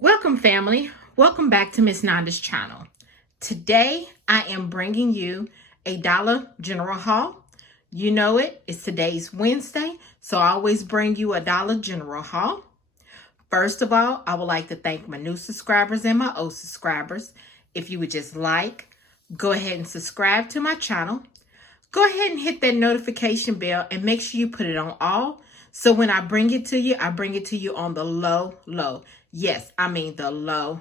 Welcome, family. Welcome back to Miss Nanda's channel. Today, I am bringing you a Dollar General haul. You know it. It's today's Wednesday, so I always bring you a Dollar General haul. First of all, I would like to thank my new subscribers and my old subscribers. If you would just go ahead and subscribe to my channel. Go ahead and hit that notification bell and make sure you put it on all. So when I bring it to you, I bring it to you on the low. Yes, I mean the low.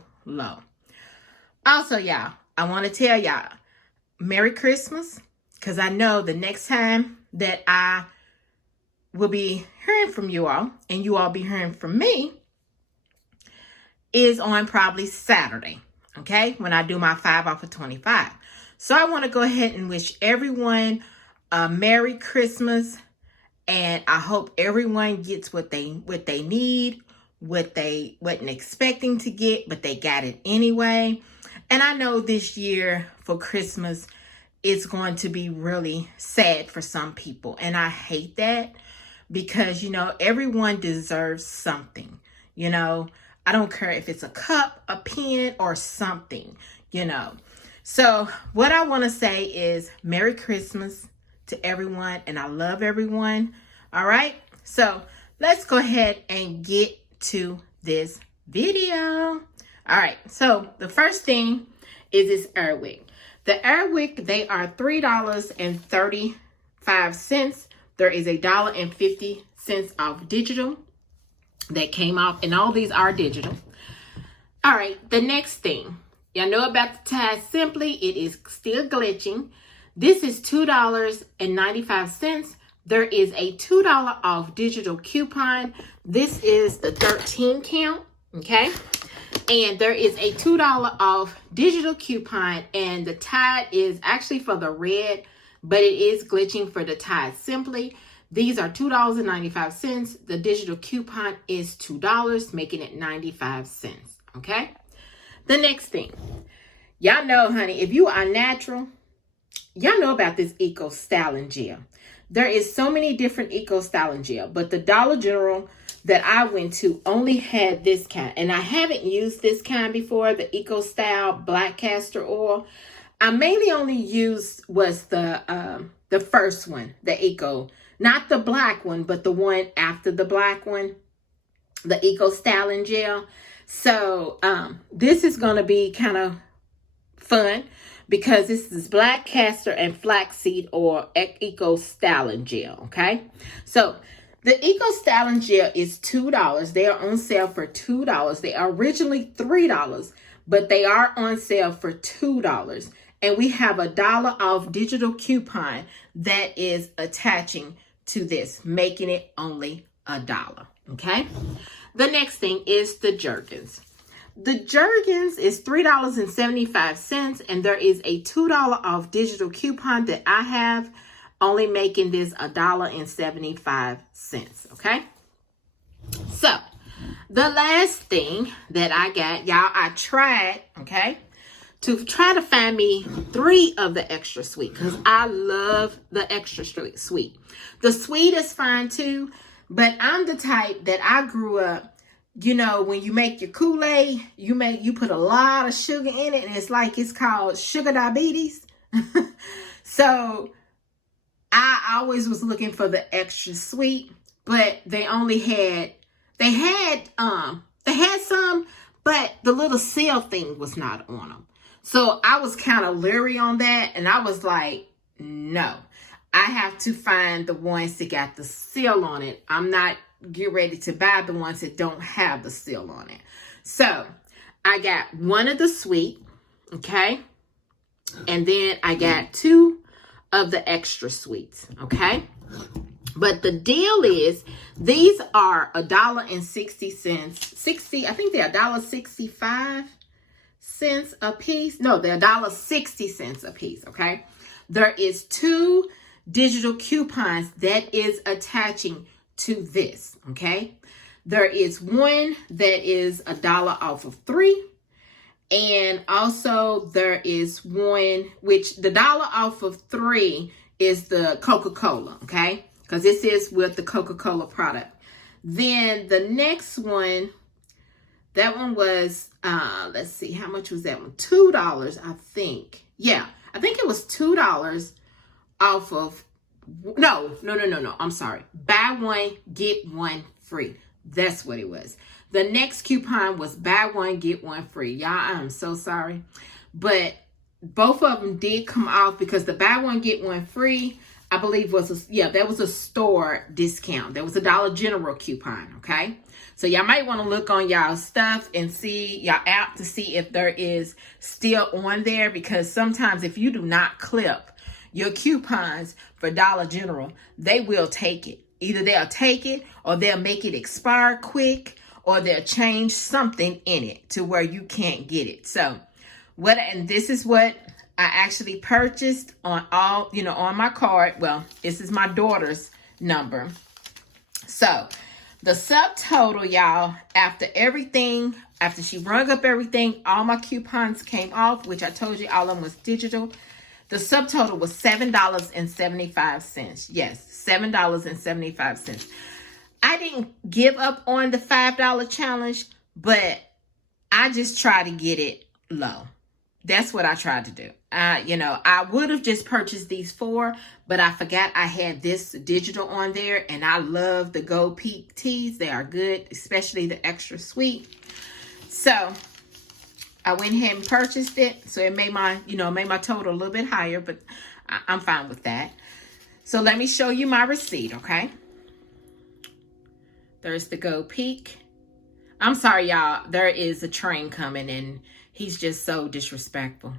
Also, y'all, I want to tell y'all, Merry Christmas. Because I know the next time that I will be hearing from you all, and you all be hearing from me, is on probably Saturday. Okay, when I do my 5 off of 25. So I want to go ahead and wish everyone a Merry Christmas. And I hope everyone gets what they need, what they wasn't expecting to get, but they got it anyway. And I know this year for Christmas, it's going to be really sad for some people. And I hate that because, everyone deserves something. I don't care if it's a cup, a pen, or something, So what I want to say is Merry Christmas to everyone, and I love everyone. All right, so let's go ahead and get to this video. All right, so the first thing is this Airwick. The Airwick, they are $3.35. There is $1.50 off digital that came off, and all these are digital. All right, the next thing, y'all know about the Tide Simply. It is still glitching. This is $2.95. There is a $2 off digital coupon. This is the 13 count, okay? And there is a $2 off digital coupon, and the Tide is actually for the red, but it is glitching for the Tide Simply. These are $2.95. The digital coupon is $2, making it 95 cents, okay? The next thing, y'all know, honey, if you are natural, y'all know about this Eco Styling Gel. There is so many different Eco Styling Gel, but the Dollar General that I went to only had this kind. And I haven't used this kind before, the Eco Style Black Castor Oil. I mainly only used was the first one, the Eco. Not the black one, but the one after the black one, the Eco Styling Gel. So this is going to be kind of fun, because this is black castor and flaxseed oil Eco Styling Gel, okay? So the Eco Styling Gel is $2. They are on sale for $2. They are originally $3, but they are on sale for $2. And we have $1 off digital coupon that is attaching to this, making it only $1, okay? The next thing is the Jergens. The Jergens is $3.75, and there is a $2 off digital coupon that I have, only making this $1.75, okay? So, the last thing that I got, y'all, I tried, okay, to try to find me 3 of the extra sweet, because I love the extra sweet. The sweet is fine too, but I'm the type that I grew up, when you make your Kool-Aid, you put a lot of sugar in it, and it's called sugar diabetes. So I always was looking for the extra sweet, but they had some, but the little seal thing was not on them. So I was kind of leery on that, and I was like, no, I have to find the ones that got the seal on it. I'm not get ready to buy the ones that don't have the seal on it. So I got one of the sweet, okay? And then I got 2 of the extra sweets, okay? But the deal is, these are $1.60. I think they're $1.65 a piece. No, they're $1.60 a piece, okay? There is 2 digital coupons that is attaching to this, okay? There is one that is $1 off of 3, and also there is one which the $1 off of 3 is the Coca-Cola, okay? Because this is with the Coca-Cola product. Then the next one That one was, let's see, how much was that one? $2, I think. Yeah, I think it was $2 off of, no. I'm sorry. Buy one, get one free. That's what it was. The next coupon was buy one, get one free. Y'all, I am so sorry. But both of them did come off because the buy one, get one free, I believe that was a store discount. There was a Dollar General coupon, okay? So y'all might want to look on y'all stuff and see y'all app to see if there is still on there, because sometimes if you do not clip your coupons for Dollar General, they will take it. Either they'll take it or they'll make it expire quick, or they'll change something in it to where you can't get it. So and this is what I actually purchased on on my card. Well, this is my daughter's number. So the subtotal, y'all, after she rung up everything, all my coupons came off, which I told you all of them was digital. The subtotal was $7.75. Yes, $7.75. I didn't give up on the $5 challenge, but I just try to get it low. That's what I tried to do. I would have just purchased these 4, but I forgot I had this digital on there, and I love the Gold Peak teas. They are good, especially the extra sweet. So I went ahead and purchased it. So it made my total a little bit higher, but I'm fine with that. So let me show you my receipt, okay? There's the Gold Peak. I'm sorry, y'all. There is a train coming, and he's just so disrespectful.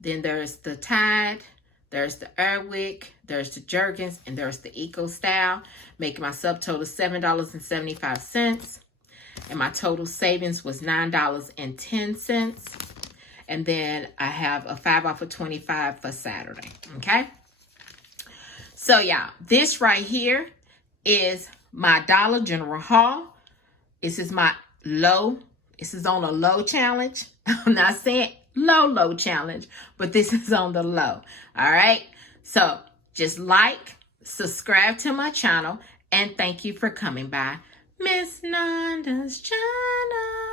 Then there's the Tide, there's the Airwick, there's the Jergens, and there's the Eco Style, making my subtotal $7.75. And my total savings was $9.10. And then I have a 5 off of 25 for Saturday, okay? So, y'all, this right here is my Dollar General haul. This is my low. This is on a low challenge. I'm not saying low challenge, but this is on the low. All right. So just like, subscribe to my channel, and thank you for coming by Miss Nanda's channel.